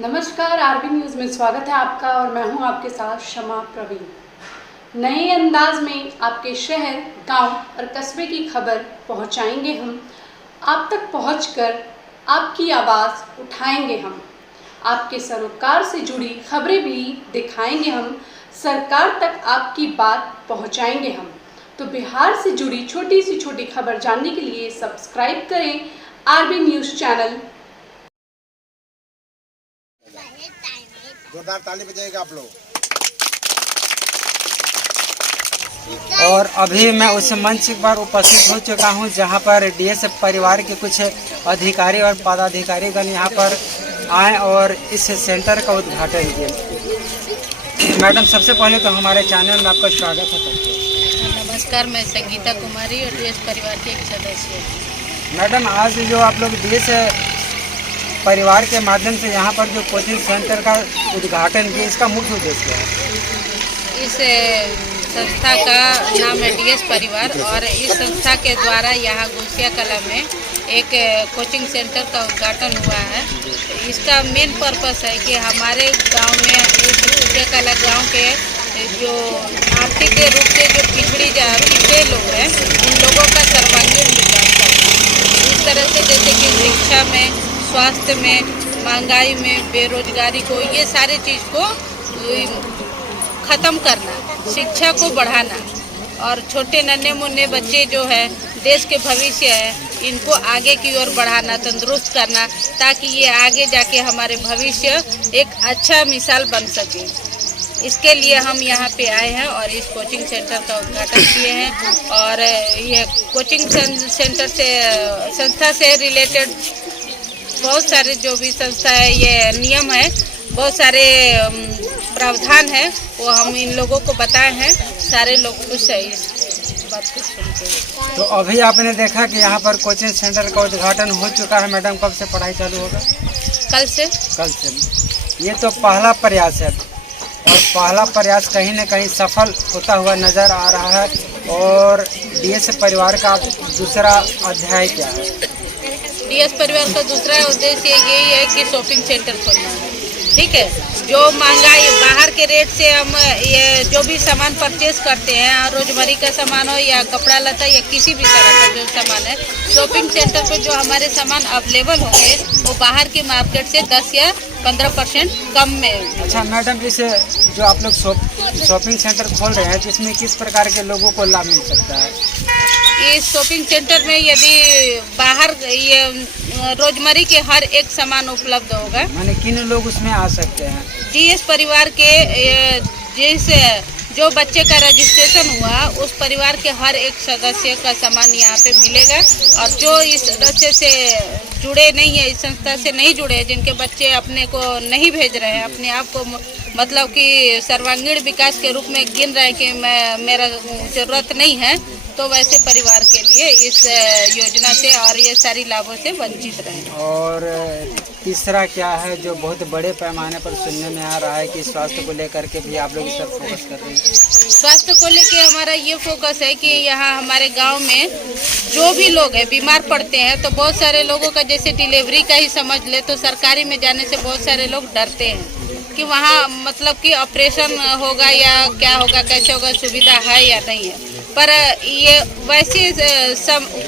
नमस्कार, RB news में स्वागत है आपका और मैं हूं आपके साथ शमा प्रवीण। नए अंदाज में आपके शहर, गांव और कस्बे की खबर पहुंचाएंगे हम। आप तक पहुंचकर आपकी आवाज़ उठाएंगे हम। आपके सरोकार से जुड़ी खबरें भी दिखाएंगे हम। सरकार तक आपकी बात पहुंचाएंगे हम। तो बिहार से जुड़ी छोटी से छोटी खबर जानने के लिए सब्सक्राइब करें आरबी न्यूज़ चैनल। जोरदार ताली बजाएगा आप लोग। और अभी मैं उस मंच पर उपस्थित हो चुका हूं जहां पर डीएस परिवार के कुछ अधिकारी और पदाधिकारीगण यहां पर आए और इस सेंटर का उद्घाटन किया। मैडम, सबसे पहले तो हमारे चैनल में आपका स्वागत है। नमस्कार, मैं संगीता कुमारी और डीएस परिवार की एक सदस्य हूँ। मैडम, आज जो आप लोग डीएस परिवार के माध्यम से यहाँ पर जो कोचिंग सेंटर का उद्घाटन किया, इसका मुख्य उद्देश्य क्या है? इस संस्था का नाम है डीएस परिवार और इस संस्था के द्वारा यहाँ गुलसिया कला में एक कोचिंग सेंटर का उद्घाटन हुआ है। इसका मेन पर्पस है कि हमारे गांव में इस गुलसिया कला गांव के जो आर्थिक रूप से जो पिछड़े लोग हैं, उन लोगों का सर्वांगीण विकास करना। इस तरह से जैसे कि शिक्षा में, स्वास्थ्य में, महंगाई में, बेरोजगारी को, ये सारी चीज़ को ख़त्म करना, शिक्षा को बढ़ाना और छोटे नन्हे मुन्ने बच्चे जो है देश के भविष्य है, इनको आगे की ओर बढ़ाना, तंदुरुस्त करना, ताकि ये आगे जाके हमारे भविष्य एक अच्छा मिसाल बन सके। इसके लिए हम यहाँ पे आए हैं और इस कोचिंग सेंटर का उद्घाटन किए हैं। और ये कोचिंग सेंटर से संस्था से रिलेटेड बहुत सारे जो भी संस्था है, ये नियम है, बहुत सारे प्रावधान है, वो हम इन लोगों को बताए हैं। सारे लोग खुश है इस बात को सुनकर। तो अभी आपने देखा कि यहाँ पर कोचिंग सेंटर का उद्घाटन हो चुका है। मैडम, कब से पढ़ाई चालू होगा? कल से। ये तो पहला प्रयास है और पहला प्रयास कहीं न कहीं सफल होता हुआ नज़र आ रहा है। और डीएस परिवार का दूसरा अध्याय क्या है? डीएस परिवार का दूसरा उद्देश्य यही है कि शॉपिंग सेंटर खोलना है। ठीक है, जो महंगाई बाहर के रेट से हम ये जो भी सामान परचेज करते हैं, रोजमर्रा का सामान हो या कपड़ा लता या किसी भी तरह का जो सामान है, शॉपिंग सेंटर पे जो हमारे सामान अवेलेबल होंगे वो बाहर की मार्केट से 10 या 15% कम में। अच्छा मैडम, इस जो आप लोग शॉपिंग सेंटर खोल रहे हैं, जिसमें किस प्रकार के लोगों को लाभ मिल सकता है? इस शॉपिंग सेंटर में यदि बाहर ये रोजमर्रा के हर एक सामान उपलब्ध होगा। माने किन लोग उसमें आ सकते हैं? डीएस परिवार के जैसे जो बच्चे का रजिस्ट्रेशन हुआ, उस परिवार के हर एक सदस्य का सामान यहाँ पे मिलेगा। और जो इस सदस्य से जुड़े नहीं है, इस संस्था से नहीं जुड़े, जिनके बच्चे अपने को नहीं भेज रहे हैं, अपने आप को मतलब कि सर्वांगीण विकास के रूप में गिन रहे हैं कि मेरा ज़रूरत नहीं है, तो वैसे परिवार के लिए इस योजना से और ये सारी लाभों से वंचित रहे। और तीसरा क्या है जो बहुत बड़े पैमाने पर सुनने में आ रहा है कि स्वास्थ्य को लेकर के भी आप लोग इस पर फोकस कर रहे हैं? स्वास्थ्य को लेके हमारा ये फोकस है कि यहाँ हमारे गांव में जो भी लोग हैं बीमार पड़ते हैं, तो बहुत सारे लोगों का जैसे डिलीवरी का ही समझ ले, तो सरकारी में जाने से बहुत सारे लोग डरते हैं कि वहाँ मतलब कि ऑपरेशन होगा या क्या होगा, कैसे होगा, सुविधा है या नहीं है। पर ये वैसी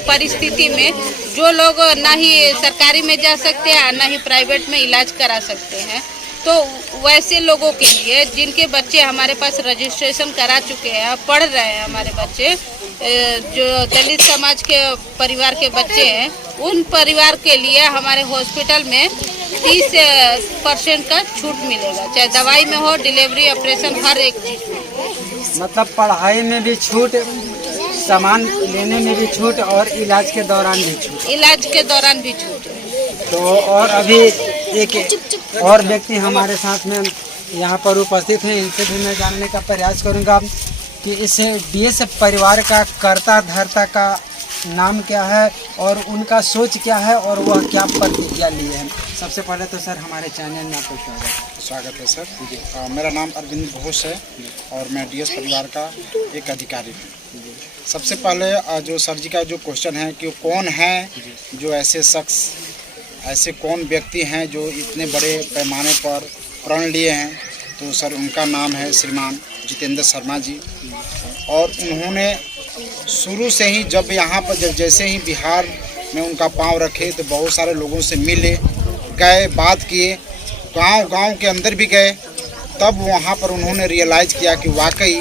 परिस्थिति में जो लोग ना ही सरकारी में जा सकते हैं ना ही प्राइवेट में इलाज करा सकते हैं, तो वैसे लोगों के लिए जिनके बच्चे हमारे पास रजिस्ट्रेशन करा चुके हैं, पढ़ रहे हैं, हमारे बच्चे जो दलित समाज के परिवार के बच्चे हैं, उन परिवार के लिए हमारे हॉस्पिटल में 30% का छूट मिलेगा, चाहे दवाई में हो, डिलीवरी, ऑपरेशन, हर एक चीज़ में। मतलब पढ़ाई में भी छूट, सामान लेने में भी छूट और इलाज के दौरान भी छूट। इलाज के दौरान भी छूट। तो और अभी एक और व्यक्ति हमारे साथ में यहाँ पर उपस्थित हैं, इनसे भी मैं जानने का प्रयास करूँगा कि इस डीएस परिवार का कर्ता धर्ता का नाम क्या है और उनका सोच क्या है और वह क्या प्रतिज्ञा लिए हैं। सबसे पहले तो सर हमारे चैनल में आपको स्वागत है सर। मेरा नाम अरविंद घोष है और मैं डीएस परिवार का एक अधिकारी हूँ। सबसे पहले जो सर जी का जो क्वेश्चन है कि कौन है जो ऐसे शख्स ऐसे कौन व्यक्ति हैं जो इतने बड़े पैमाने पर प्रण लिए हैं, तो सर उनका नाम है श्रीमान जितेंद्र शर्मा जी। और उन्होंने शुरू से ही जब यहाँ पर जैसे ही बिहार में उनका पांव रखे तो बहुत सारे लोगों से मिले, गए, बात किए, गांव के अंदर भी गए। तब वहाँ पर उन्होंने रियलाइज़ किया कि वाकई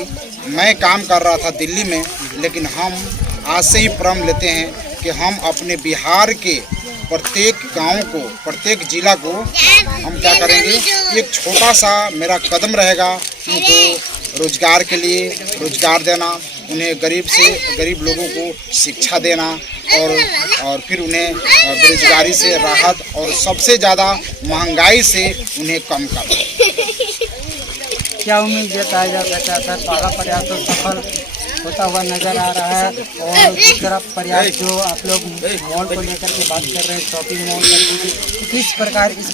मैं काम कर रहा था दिल्ली में, लेकिन हम आज से ही प्रण लेते हैं कि हम अपने बिहार के प्रत्येक गांव को, प्रत्येक जिला को हम क्या करेंगे, एक छोटा सा मेरा कदम रहेगा उनको रोजगार के लिए रोजगार देना, उन्हें गरीब लोगों को शिक्षा देना और फिर उन्हें बेरोजगारी से राहत और सबसे ज़्यादा महंगाई से उन्हें कम करना। क्या उम्मीद जताया जा सकता है सर? पहला प्रयास तो सफल होता हुआ नजर आ रहा है, और दूसरा प्रयास जो आप लोग मॉल को लेकर के बात कर रहे हैं, शॉपिंग मॉल करके, इस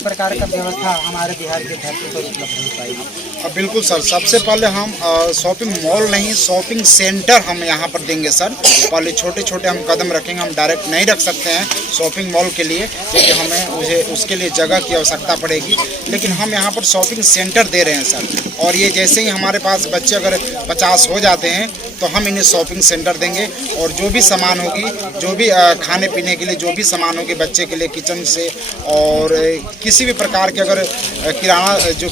प्रकार का व्यवस्था हमारे बिहार के धरती पर उपलब्ध हो पाएगी? बिल्कुल सर, सबसे पहले हम शॉपिंग मॉल नहीं, शॉपिंग सेंटर हम यहाँ पर देंगे सर। पहले छोटे छोटे हम कदम रखेंगे, हम डायरेक्ट नहीं रख सकते हैं शॉपिंग मॉल के लिए, क्योंकि हमें उसके लिए जगह की आवश्यकता पड़ेगी। लेकिन हम यहाँ पर शॉपिंग सेंटर दे रहे हैं सर, और ये जैसे ही हमारे पास बच्चे अगर 50 हो जाते हैं तो हम इन्हें शॉपिंग सेंटर देंगे, और जो भी सामान होगी, जो भी खाने पीने के लिए जो भी सामान होगी बच्चे के लिए, किचन से और किसी भी प्रकार के अगर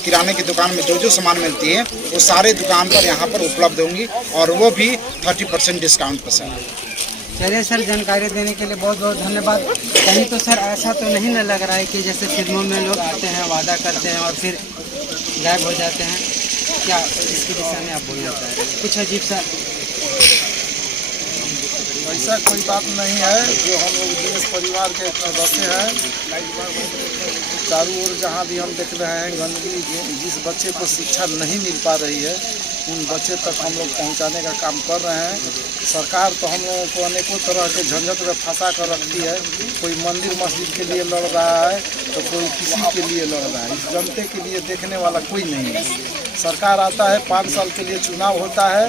किराने की दुकान में जो सामान मिलती है वो सारे दुकान पर यहाँ पर उपलब्ध होंगी, और वो भी 30% डिस्काउंट पर सर। चलिए सर, जानकारी देने के लिए बहुत बहुत धन्यवाद। कहीं तो सर ऐसा तो नहीं न लग रहा है कि जैसे फिल्मों में लोग आते हैं, वादा करते हैं और फिर गायब हो जाते हैं? क्या इसके दिशा में आप बोलना चाह रहे हैं? कुछ अजीब सा? ऐसा कोई बात नहीं है। जो हम लोग जिस परिवार के सदस्य हैं, चारों ओर जहाँ भी हम देख रहे हैं गंदगी, जिस बच्चे को शिक्षा नहीं मिल पा रही है उन बच्चे तक हम लोग पहुँचाने का काम कर रहे हैं। सरकार तो हम लोगों को अनेकों तरह के झंझट में फंसा कर रखती है। कोई मंदिर मस्जिद के लिए लड़ रहा है तो कोई किसी के लिए लड़ रहा है। इस जनता के लिए देखने वाला कोई नहीं है। सरकार आता है, 5 साल के लिए चुनाव होता है,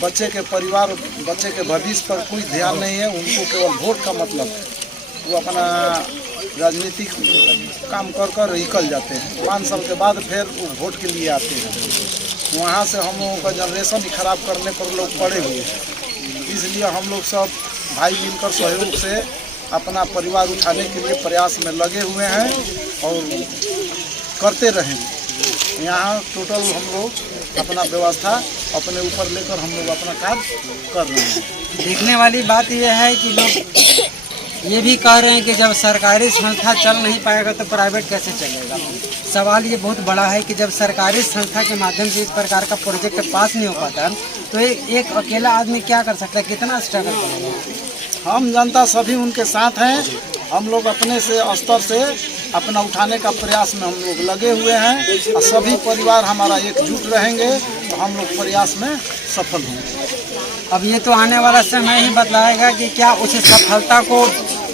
बच्चे के परिवार, बच्चे के भविष्य पर कोई ध्यान नहीं है। उनको केवल वोट का मतलब है, वो अपना राजनीतिक काम कर निकल जाते हैं। 5 साल के बाद फिर वो वोट के लिए आते हैं। वहाँ से हम लोगों का जनरेशन ही खराब करने पर लोग पड़े हुए हैं। इसलिए हम लोग सब भाई मिलकर सहयोग से अपना परिवार उठाने के लिए प्रयास में लगे हुए हैं और करते रहेंगे। यहाँ टोटल हम लोग अपना व्यवस्था अपने ऊपर लेकर हम लोग अपना काम कर रहे हैं। देखने वाली बात यह है कि लोग ये भी कह रहे हैं कि जब सरकारी संस्था चल नहीं पाएगा तो प्राइवेट कैसे चलेगा। सवाल ये बहुत बड़ा है कि जब सरकारी संस्था के माध्यम से इस प्रकार का प्रोजेक्ट पास नहीं हो पाता तो एक अकेला आदमी क्या कर सकता है, कितना स्ट्रगल करेगा। हम जनता सभी उनके साथ हैं। हम लोग अपने से स्तर से अपना उठाने का प्रयास में हम लोग लगे हुए हैं और सभी परिवार हमारा एकजुट रहेंगे तो हम लोग प्रयास में सफल होंगे। अब ये तो आने वाला समय ही बतलाएगा कि क्या उस सफलता को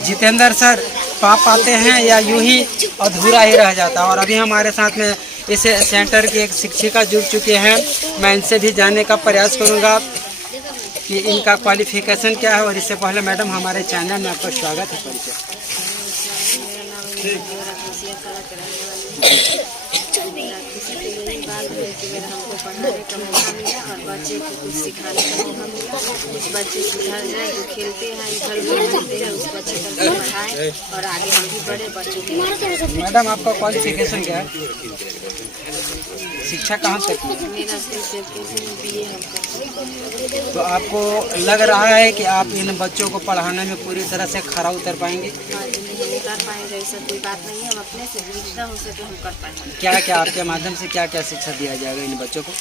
जितेंद्र सर पा पाते हैं या यूं ही अधूरा ही रह जाता। और अभी हमारे साथ में इस सेंटर की एक शिक्षिका जुड़ चुके हैं। मैं इनसे भी जानने का प्रयास करूंगा कि इनका क्वालिफिकेशन क्या है। और इससे पहले मैडम, हमारे चैनल में आपका स्वागत है। परिचय। हमको पढ़ाने का मौका मिला और बच्चे को कुछ सिखाने का मौका मिला। उस बच्चे से घर जाए जो खेलते हैं, इधर उधर रहते हैं, उस बच्चे को पढ़ाएं और आगे हम भी बड़े बच्चों को। मैडम, आपका क्वालिफिकेशन क्या है? शिक्षा कहाँ तक है? मेरा BA हम करते हैं। तो आपको लग रहा है कि आप इन बच्चों को पढ़ाने में पूरी तरह से खरा उतर पाएंगे? हाँ जी, नहीं कर पाएंगे ऐसा कोई बात नहीं है। हम अपने से जितना हो सके हम कर पाएंगे। क्या क्या आपके माध्यम से क्या क्या शिक्षा दिया जाएगा इन बच्चों को?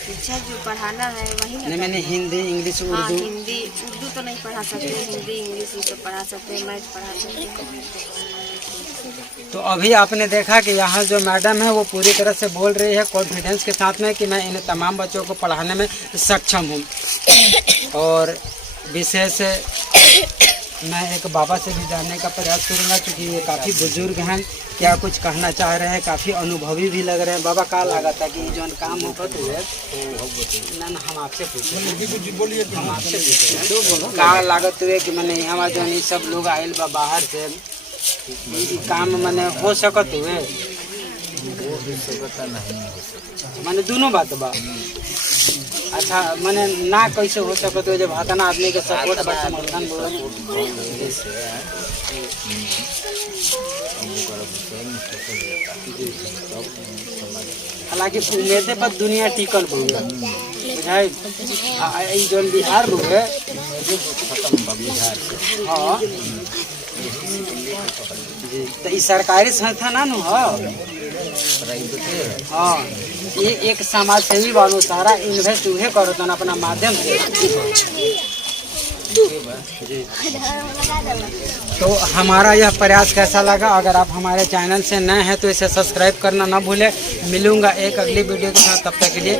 शिक्षा जो पढ़ाना है वही नहीं, मैंने हिंदी, इंग्लिश, हाँ, उर्दू। उर्दू तो नहीं पढ़ा सकते, हिंदी इंग्लिश ये सब पढ़ा सकते हैं, मैथ पढ़ा सकते हैं। तो अभी आपने देखा कि यहाँ जो मैडम है वो पूरी तरह से बोल रही है कॉन्फिडेंस के साथ में कि मैं इन तमाम बच्चों को पढ़ाने में सक्षम हूँ। और विशेष मैं एक बाबा से भी जानने का प्रयास करूँगा क्योंकि ये काफ़ी बुजुर्ग हैं, क्या कुछ कहना चाह रहे हैं, काफ़ी अनुभवी भी लग रहे हैं। बाबा का लगा था कि जो काम होगा तो ना हम आपसे बोलिए, हम आपसे का लागत हुए कि मैंने यहाँ जो सब लोग आयल बा बाहर से ई काम माने हो सकत हुए माने दोनों बात बा। अच्छा माने ना कैसे हो सकत हुए जब हतना आदमी के सपोर्ट बा समर्थन हालांकि उम्मीदें पर दुनिया टिकल बुझे बुझाई जो बिहार बुझे हाँ तो ई सरकारी संस्था ना नु हाँ ये एक समाज सेवी वालों सारा इन्वेस्ट उहे करो तो अपना माध्यम से। तो हमारा यह प्रयास कैसा लगा? अगर आप हमारे चैनल से नए हैं तो इसे सब्सक्राइब करना ना भूलें। मिलूंगा एक अगली वीडियो के साथ, तब तक के लिए